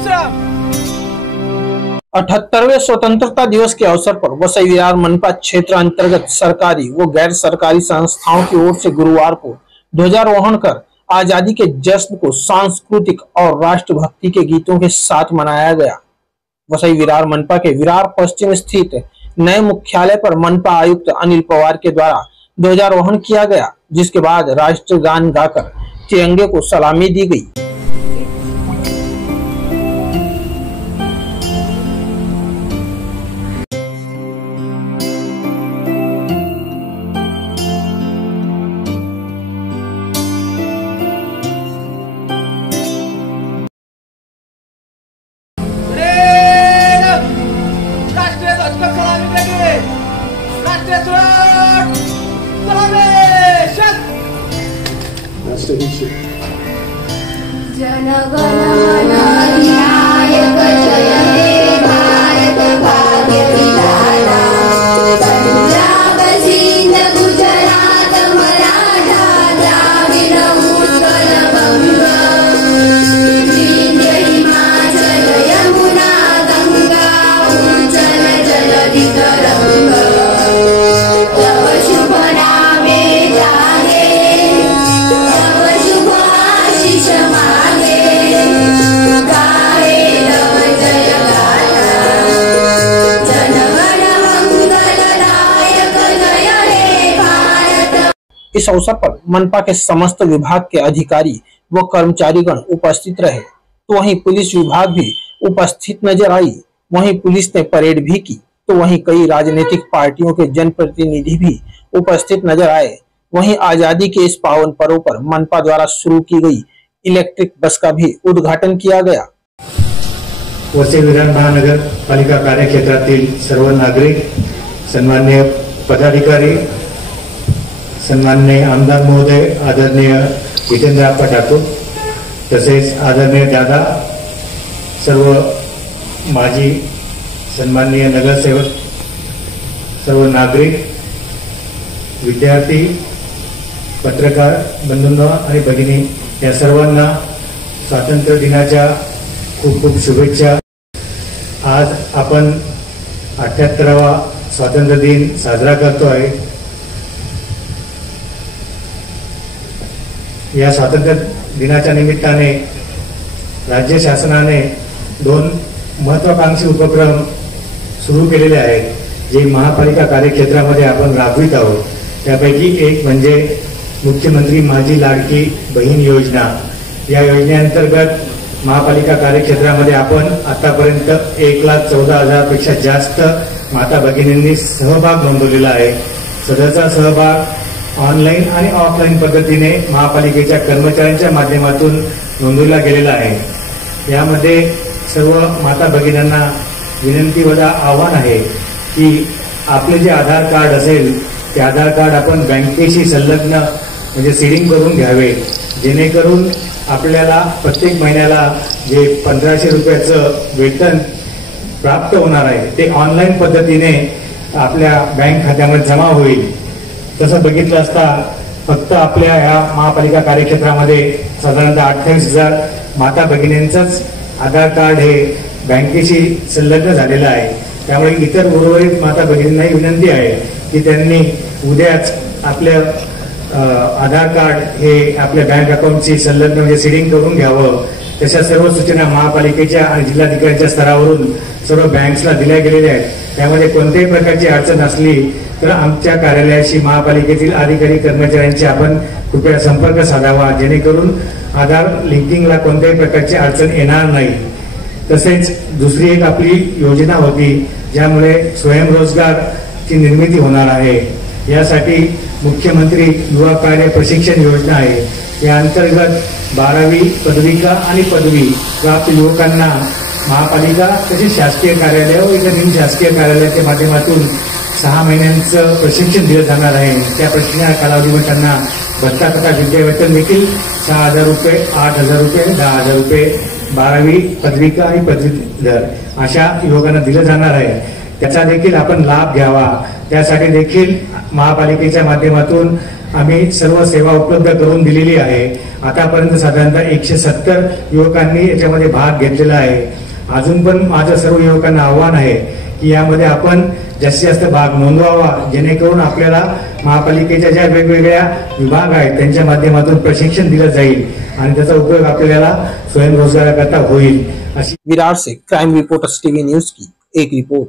परिश्रम। 78वें स्वतंत्रता दिवस के अवसर पर वसई विरार मनपा क्षेत्र अंतर्गत सरकारी व गैर सरकारी संस्थाओं की ओर से गुरुवार को ध्वजारोहण कर आजादी के जश्न को सांस्कृतिक और राष्ट्रभक्ति के गीतों के साथ मनाया गया। वसई विरार मनपा के विरार पश्चिम स्थित नए मुख्यालय पर मनपा आयुक्त अनिल पवार के द्वारा ध्वजारोहण किया गया, जिसके बाद राष्ट्रगान गाकर तिरंगे को सलामी दी गई। जन गण मन अधिनायक जय हे भारत भाग्य विधाता। पंजाब सिंध गुजरात मराठा द्राविड उत्कल बंग विंध्य हिमाचल यमुना गंगा उज्जल जलधि तरंग। तव शुभ नामे जागे तव शुभ आशीष मागे गाहे तव जय गाथा। जन गण मंगलदायक जय हे भारत। इस अवसर पर मनपा के समस्त विभाग के अधिकारी व कर्मचारीगण उपस्थित रहे, तो वहीं पुलिस विभाग भी उपस्थित नजर आई। वहीं पुलिस ने परेड भी की, तो वहीं कई राजनीतिक पार्टियों के जनप्रतिनिधि भी उपस्थित नजर आए। वहीं आजादी के इस पावन पर्व पर मनपा द्वारा शुरू की गई इलेक्ट्रिक बस का भी उद्घाटन किया गया। वसई विरार महानगर पालिका कार्यक्षेत्रातील सर्व नागरिक, सन्माननीय पदाधिकारी, सन्माननीय आमदार महोदय, आदरणीय जितेंद्र आप्पा ठाकूर, तसेच आदरणीय दादा, सर्व माजी सन्माननीय नगरसेवक, सर्व नागरिक, विद्यार्थी, पत्रकार बंधूंनो आणि भगिनी, या सर्वांना स्वातंत्र्य दिनाच्या खूप खूप शुभेच्छा। आज आपण 78वा स्वातंत्र्य दिन साजरा करतोय। या स्वातंत्र्य दिनाच्या निमित्ताने राज्य शासनाने 2 महत्वाकांक्षी उपक्रम सुरू केलेले आहेत, जे महापालिका कार्यक्षेत्रामध्ये आपण राबवित आहोत। त्यापैकी एक म्हणजे मुख्यमंत्री माझी लाडकी बहीण योजना। या योजनेअंतर्गत महापालिका कार्यक्षेत्रामध्ये आपण आतापर्यंत 1,14,000 पेक्षा जास्त माता भगिनींनी सहभाग नोंदवलेला आहे। सदरचा सहभाग ऑनलाईन आणि ऑफलाईन पद्धतीने महापालिकेच्या कर्मचाऱ्यांच्या माध्यमातून नोंदवला गेलेला आहे। यामध्ये सर्व माता भगिनींना विनंती व आव्हान आहे की आपले जे आधार कार्ड असेल ते आधार कार्ड आपण बँकेशी संलग्न म्हणजे सीडिंग करून घ्यावे, जेणेकरून आपल्याला प्रत्येक महिन्याला जे 1500 रुपयाचं वेतन प्राप्त होणार आहे ते ऑनलाईन पद्धतीने आपल्या बँक खात्यामध्ये जमा होईल। तसं बघितलं असता फक्त आपल्या या महापालिका कार्यक्षेत्रामध्ये साधारणतः 28,000 माता भगिनींचंच आधार कार्ड हे बँकेशी संलग्न झालेलं आहे। त्यामुळे इतर उर्वरित माता भगिनींनाही विनंती आहे की त्यांनी उद्याच आपल्या आधार कार्ड हे आपल्या बँक अकाउंटशी संलग्न म्हणजे सीडिंग करून घ्यावं। तशा सर्व सूचना महापालिकेच्या आणि जिल्हाधिकाऱ्यांच्या स्तरावरून सर्व बँक्सला दिल्या गेलेल्या आहेत। त्यामध्ये कोणत्याही प्रकारची अडचण असली तर आमच्या कार्यालयाशी महापालिकेतील अधिकारी कर्मचाऱ्यांची आपण कृपया संपर्क साधावा, जेणेकरून आधार लिंकिंगला कोणत्याही प्रकारची अडचण येणार नाही। तसेच दुसरी एक आपली योजना होती ज्यामुळे स्वयंरोजगारची निर्मिती होणार आहे। यासाठी मुख्यमंत्री युवा कार्य प्रशिक्षण योजना आहे। या अंतर्गत 12वी पदविका आणि पदवी प्राप्त युवकांना महापालिका तसेच शासकीय कार्यालय व इतर निमशासकीय कार्यालयाच्या माध्यमातून 6 महिन्यांचं प्रशिक्षण दिलं जाणार आहे। त्या प्रशिक्षणा कालावधीमध्ये त्यांना भत्ता तथा विद्यावेतन देखील 6,000 रुपये, 8,000 रुपये, 10,000 रुपये 12वी पदविका आणि पदवीधर अशा युवकांना दिलं जाणार आहे। त्याचा देखील आपण लाभ घ्यावा। त्यासाठी देखील महापालिकेच्या माध्यमातून आम्ही सर्व सेवा उपलब्ध करून दिलेली आहे. आतापर्यंत साधारणतः 170 युवकांनी याच्यामध्ये भाग घेतलेला आहे. अजून पण माझं सर्व युवकांना आव्हान आहे की यामध्ये आपण जास्तीत जास्त भाग नोंदवावा, जेणेकरून आपल्याला महापालिकेच्या ज्या वेगवेगळ्या विभाग आहेत त्यांच्या माध्यमातून प्रशिक्षण दिलं जाईल आणि त्याचा उपयोग आपल्याला स्वयंरोजगाराकरता होईल. अशी विरार से क्राइम रिपोर्टर्स टीवी न्यूज की एक रिपोर्ट.